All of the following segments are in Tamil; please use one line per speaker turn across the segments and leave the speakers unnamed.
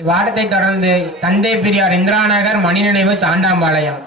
இவ்வாரத்தை தொடர்ந்து தந்தை பெரியார் இந்திரா நகர் மணிநினைவு தாண்டாம்பாளையம்.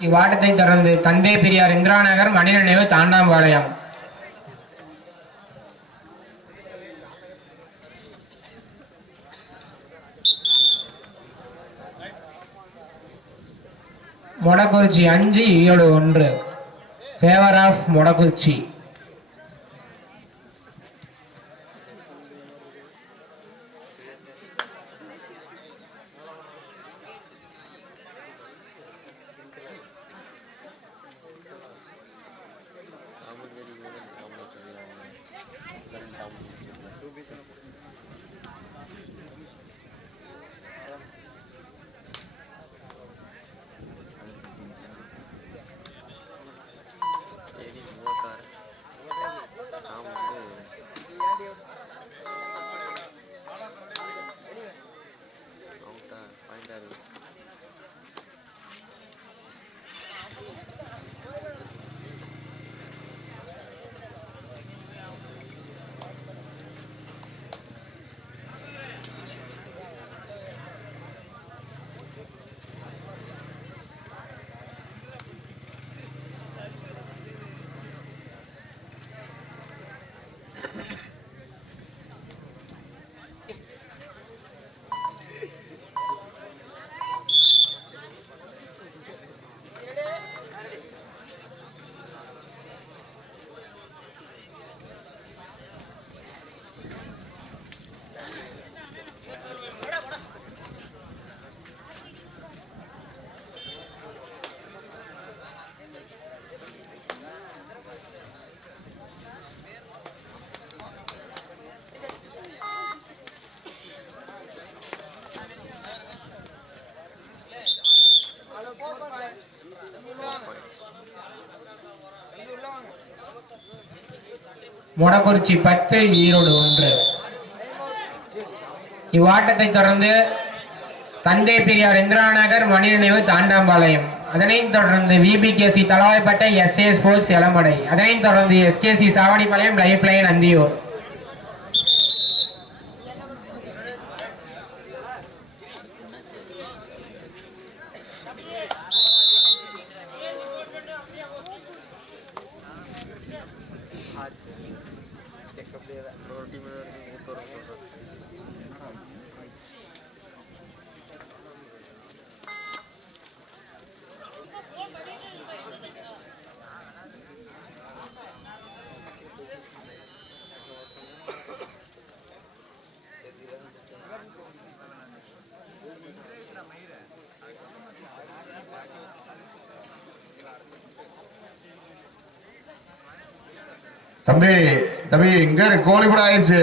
இவ்வாட்டத்தை தொடர்ந்து தந்தை பெரியார் இந்திரா நகர் மணிநினைவு தாண்டாம்பாளையம். மொடக்குறிச்சி அஞ்சு ஏழு ஒன்று. Favour of Modakurichi. மொடக்குறிச்சி பத்து ஈரோடு ஒன்று. இவ்வாட்டத்தை தொடர்ந்து தந்தை பெரியார் இந்திரா நகர் மணிநினைவு தாண்டாம்பாளையம். அதனையும் தொடர்ந்து விபிகேசி தலாவைப்பட்ட எஸ்ஏ ஸ்போர்ட்ஸ் எலமடை. அதனைத் தொடர்ந்து SKC Savadipalayam life line Anthiyur.
தம்பி தம்பி இங்க கோழி கூட ஆயிடுச்சு.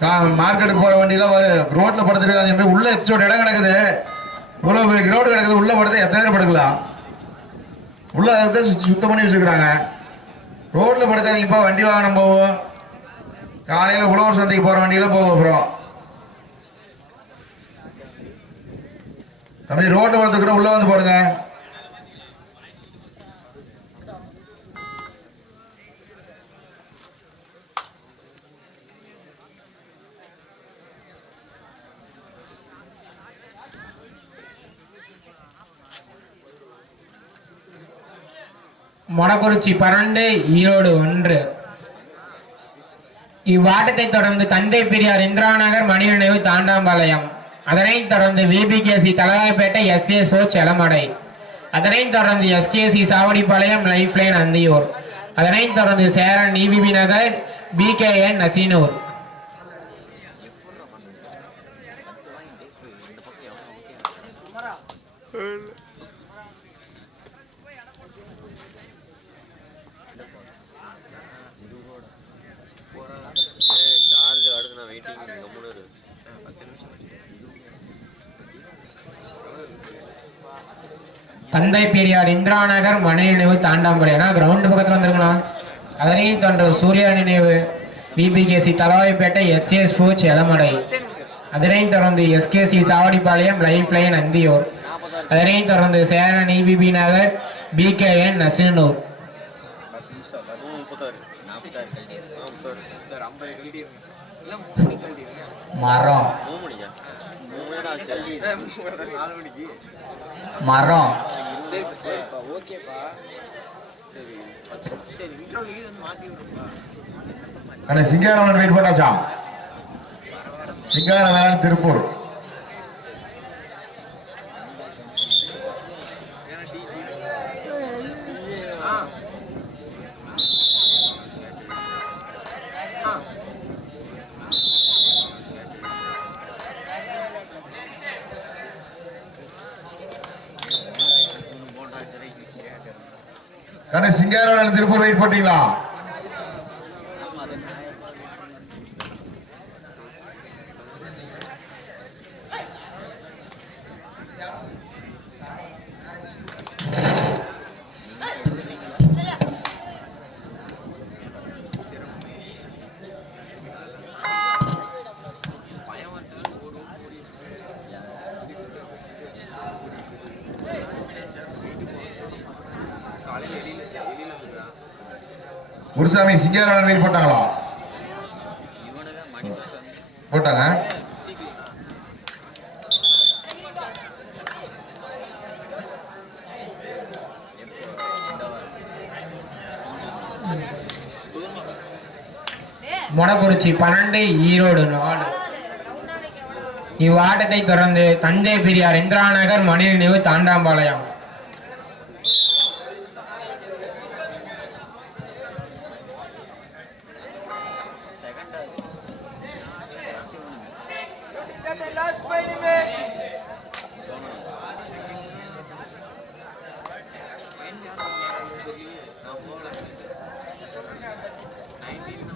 கா மார்க்கெட்டுக்கு போற வண்டியெல்லாம் வரு. ரோட்ல படுத்துட்டு தம்பி. உள்ள எத்தோட இடம் கிடக்குது? இவ்வளவு கிரௌண்ட் கிடக்குது. உள்ள படுத்து எத்தனை பேர் படுக்கலாம்? உள்ள சுத்தம் பண்ணி வச்சுக்கிறாங்க ரோட்ல படுக்காதீங்கப்பா வண்டி வாகனம் போவோம் காலையில உழவர் சந்தைக்கு போற வண்டியெல்லாம் போகும் அப்புறம். தம்பி ரோட்ல படுத்துக்கிறோம் உள்ள வந்து போடுங்க.
மொடக்குறிச்சி பன்னெண்டு ஈரோடு ஒன்று. இவ்வாட்டத்தை தொடர்ந்து தந்தை பெரியார் இந்திரா நகர் மணிநினைவு தாண்டாம்பாளையம். அதனைத் தொடர்ந்து விபிகேசி தலகாய்பேட்டை எஸ்ஏ ஸ்போர்ட்ஸ் எலமடை அதனைத் தொடர்ந்து SKC Savadipalayam life line Anthiyur. அதனைத் தொடர்ந்து Cheran EBP Nagar PKN Nasiyanur.
Charge அடுத்து நான் வெயிட்டிங் கம்முன்னு
தந்தை பெரியார் இந்திரா நகர் மணி நினைவு தாண்டாம்பாளையம்னா கிரவுண்ட் பக்கத்தில் வந்துருங்கண்ணா அதனையும் தொடர்ந்து சூர்யா நினைவு PPKC Thalavaipettai SAS sports Elamadai. அதனையும் தொடர்ந்து SKC Savadipalayam life line Anthiyur. அதனையும் தொடர்ந்து சேரன் இபிபி நகர் பிகேஎன் நசினூர். மரம். மரம்.
சிங்காரவன் வெயிட் பண்ணாச்சா சிங்கார வேளாண் திருப்பூர். கண்ணே சிங்கார திருப்பூர் வெயிட் போட்டீங்களா? குருசாமி சிங்கார போட்டாங்களா? போட்டாங்க.
மொடக்குறிச்சி பன்னெண்டு ஈரோடு நாலு. இவ்வாட்டத்தை தொடர்ந்து தந்தை பெரியார் இந்திரா நகர் மணி நினைவு தாண்டாம்பாளையம்.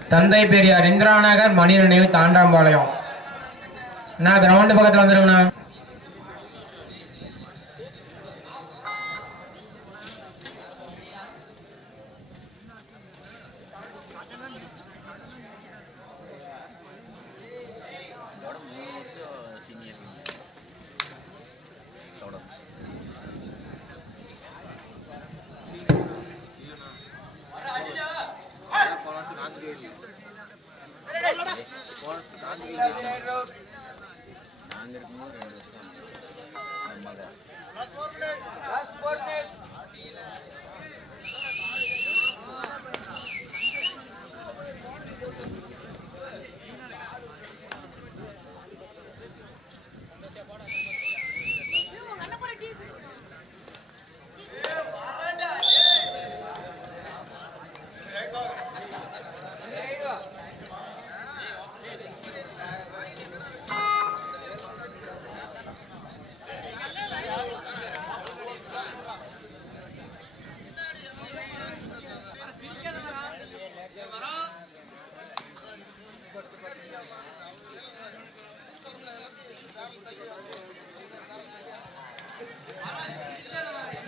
தந்தை பெரியார் இந்திரா நகர் மணி நினைவு தாண்டாம்பாளையம். நான் கிரவுண்ட் பக்கத்துல வந்துருங்கண்ணா.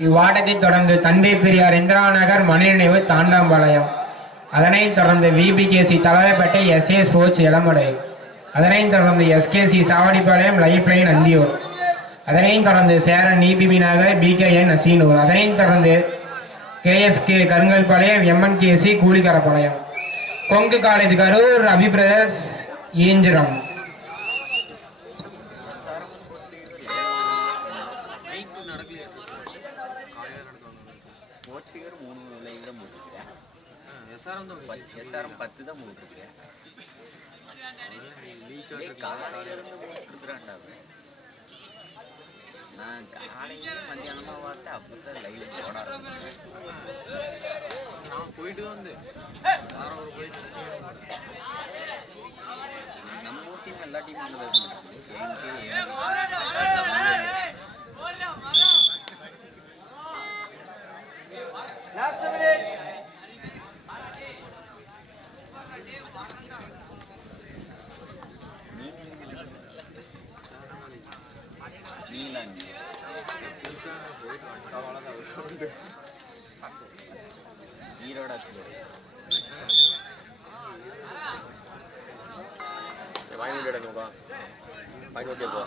இவ்வாட்டத்தைத் தொடர்ந்து தந்தை பெரியார் இந்திரா நகர் மணிநினைவு தாண்டாம்பாளையம். அதனைத் தொடர்ந்து விபிகேசி தலைவைப்பேட்டை எஸ்ஏ ஸ்போர்ட்ஸ் இளமடை. அதனைத் தொடர்ந்து SKC Savadipalayam life line Anthiyur. அதனையும் தொடர்ந்து சேரன் இபிபி நகர் பிகேஎன் நசீனூர். அதனையும் தொடர்ந்து KFK Karungalpalayam MNKC Koolikkarapalayam Kongu college Karur Abi brothers Enjiram
night நடக்கலையா காலையில் நடக்கணும்
ஸ்போர்ட்ஸ் ஃபிகர் மூணு லைன் தான் போட்டுருக்கேன் பத்து தான் போட்டுருக்கேன்
லீக்
ஏய், காலையில இருந்து போட்டுருக்குறான்டா. நான் காலையில மத்தியானமா பார்த்தா லைவ் போட.
நான் போயிட்டு யாரும் ஒரு போயிட்டு
நம்ம டீம் எல்லா டீமும்
போயிட்டு வந்துட்டா ஈரோடாச்சு
ஈரோடு ஆச்சு. வாங்கி வாங்கி வைக்கப்போ